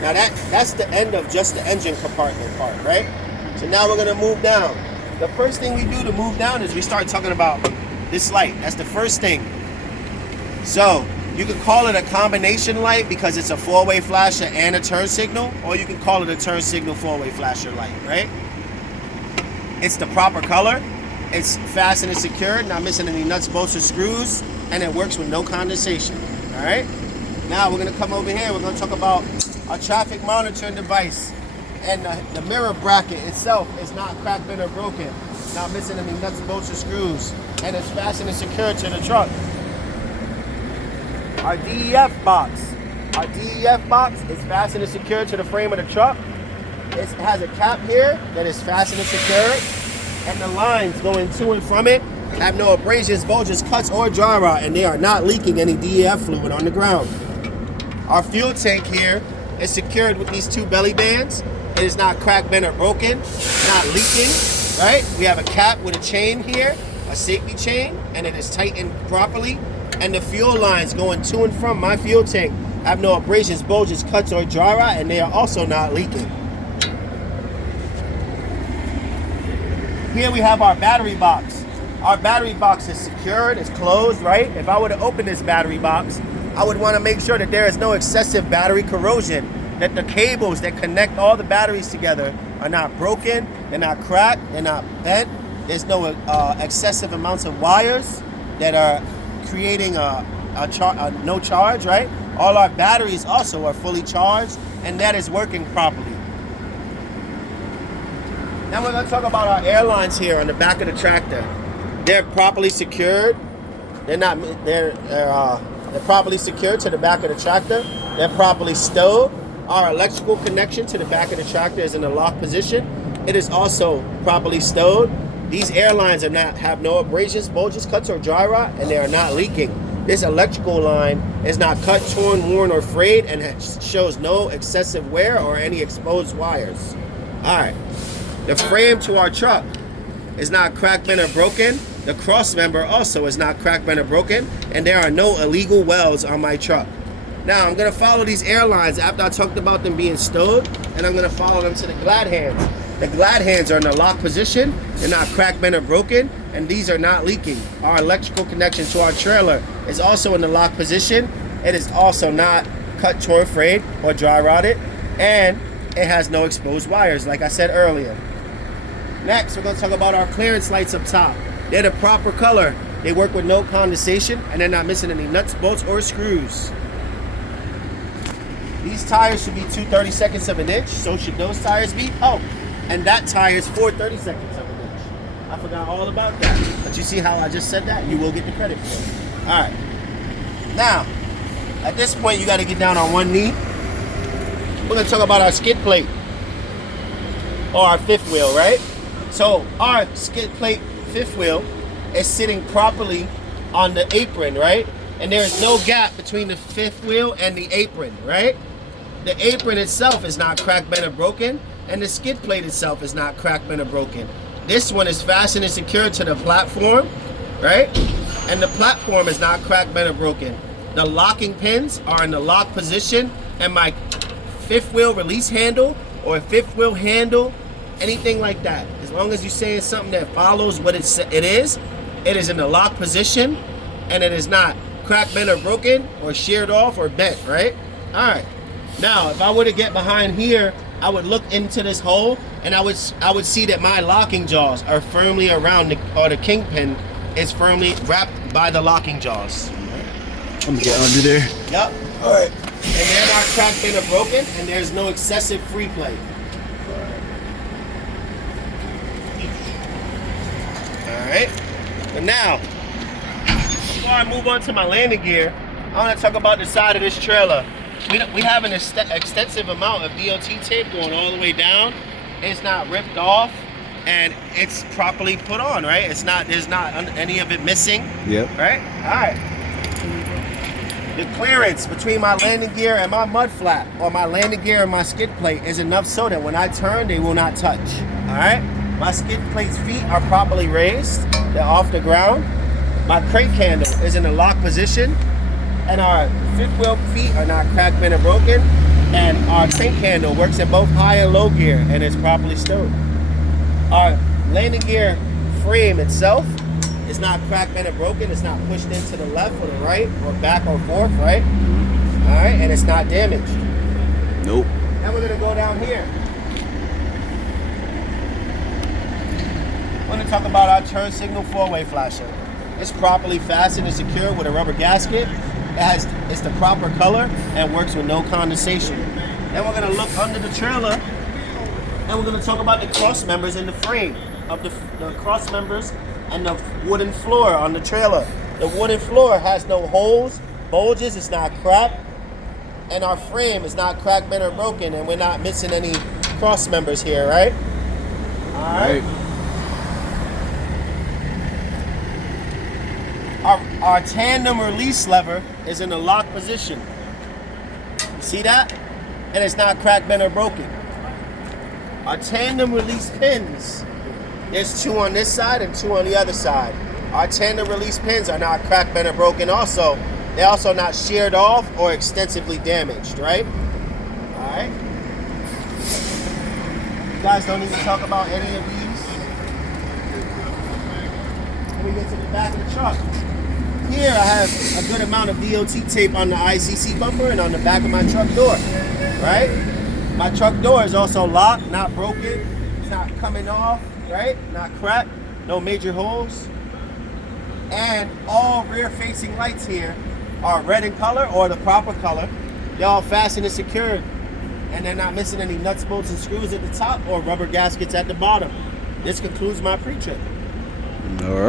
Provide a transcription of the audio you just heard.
Now that's the end of just the engine compartment part, right? So now we're gonna move down. The first thing we do to move down is we start talking about this light. That's the first thing. So you can call it a combination light because it's a four-way flasher and a turn signal, or you can call it a turn signal four-way flasher light, right? It's the proper color. It's fastened and secured, not missing any nuts, bolts, or screws, and it works with no condensation, all right? Now we're gonna come over here, we're gonna talk about our traffic monitoring device. And the mirror bracket itself is not cracked, bent, or broken, not missing any nuts, bolts, or screws, and it's fastened and secured to the truck. Our DEF box. Our DEF box is fastened and secured to the frame of the truck. It has a cap here that is fastened and secured, and the lines going to and from it have no abrasions, bulges, cuts, or dry rot, and they are not leaking any DEF fluid on the ground. Our fuel tank here is secured with these two belly bands. It is not cracked, bent, or broken, not leaking, right? We have a cap with a chain here, a safety chain, and it is tightened properly. And the fuel lines going to and from my fuel tank have no abrasions, bulges, cuts, or dry rot, and they are also not leaking. Here we have our battery box. Our battery box is secured, it's closed, right? If I were to open this battery box, I would want to make sure that there is no excessive battery corrosion, that the cables that connect all the batteries together are not broken, they're not cracked, they're not bent. There's no excessive amounts of wires that are creating no charge, right? All our batteries also are fully charged, and that is working properly. Now we're going to talk about our airlines here on the back of the tractor. They're properly secured. They're properly secured to the back of the tractor. They're properly stowed. Our electrical connection to the back of the tractor is in the lock position. It is also properly stowed. These airlines have no abrasions, bulges, cuts, or dry rot, and they are not leaking. This electrical line is not cut, torn, worn, or frayed, and shows no excessive wear or any exposed wires. All right. The frame to our truck is not cracked, bent, or broken. The cross member also is not cracked, bent, or broken, and there are no illegal welds on my truck. Now, I'm going to follow these airlines after I talked about them being stowed, and I'm going to follow them to the glad hands. The glad hands are in the lock position. They're not cracked, bent, or broken, and these are not leaking. Our electrical connection to our trailer is also in the lock position. It is also not cut, torn, frayed, or dry rotted, and it has no exposed wires, like I said earlier. Next, we're going to talk about our clearance lights up top. They're the proper color. They work with no condensation, and they're not missing any nuts, bolts, or screws. These tires should be 2/32 of an inch, so should those tires be. Oh, and that tire is 4/32 of an inch. I forgot all about that. But you see how I just said that? You will get the credit for it. All right. Now, at this point, you got to get down on one knee. We're going to talk about our skid plate, or our fifth wheel, right? So our skid plate fifth wheel is sitting properly on the apron, right? And there is no gap between the fifth wheel and the apron, right? The apron itself is not cracked, bent, or broken, and the skid plate itself is not cracked, bent, or broken. This one is fastened and secured to the platform, right? And the platform is not cracked, bent, or broken. The locking pins are in the lock position, and my fifth wheel release handle or fifth wheel handle, anything like that, as long as you're saying something that follows what it is in the lock position, and it is not cracked, bent, or broken, or sheared off, or bent, right? All right. Now, if I were to get behind here, I would look into this hole, and I would see that my locking jaws are firmly around, the kingpin is firmly wrapped by the locking jaws. I'm gonna get under there. Yep. All right. And they're not cracked, bent, or broken, and there's no excessive free play. All right. But now, before I move on to my landing gear, I want to talk about the side of this trailer. We have an extensive amount of DOT tape going all the way down. It's not ripped off, and it's properly put on, right? There's not any of it missing. Yep. Right? All right. The clearance between my landing gear and my mud flap, or my landing gear and my skid plate, is enough so that when I turn, they will not touch. All right? My skid plate's feet are properly raised. They're off the ground. My crank handle is in the lock position, and our fifth wheel feet are not cracked, bent, or broken, and our Our tank handle works in both high and low gear and is properly stowed. Our landing gear frame itself is not cracked, bent, or broken. It's not pushed into the left or the right or back or forth, right? All right, and it's not damaged. Nope. Now we're gonna go down here. We're gonna talk about our turn signal four-way flasher. It's properly fastened and secured with a rubber gasket. It's the proper color and works with no condensation. Then we're gonna look under the trailer and we're gonna talk about the cross members in the frame of the cross members and the wooden floor on the trailer. The wooden floor has no holes, bulges, it's not cracked, and our frame is not cracked, bent, or broken, and we're not missing any cross members here, right? All right. Our tandem release lever is in the lock position. You see that? And it's not cracked, bent, or broken. Our tandem release pins, there's 2 on this side and 2 on the other side. Our tandem release pins are not cracked, bent, or broken also. They're also not sheared off or extensively damaged, right? All right. You guys don't need to talk about any of these. Let me get to the back of the truck. Here I have a good amount of DOT tape on the ICC bumper and on the back of my truck door, right? My truck door is also locked, not broken. It's not coming off, right? Not cracked, no major holes. And all rear-facing lights here are red in color or the proper color. They're all fastened and secured. And they're not missing any nuts, bolts, and screws at the top or rubber gaskets at the bottom. This concludes my pre-trip. All right.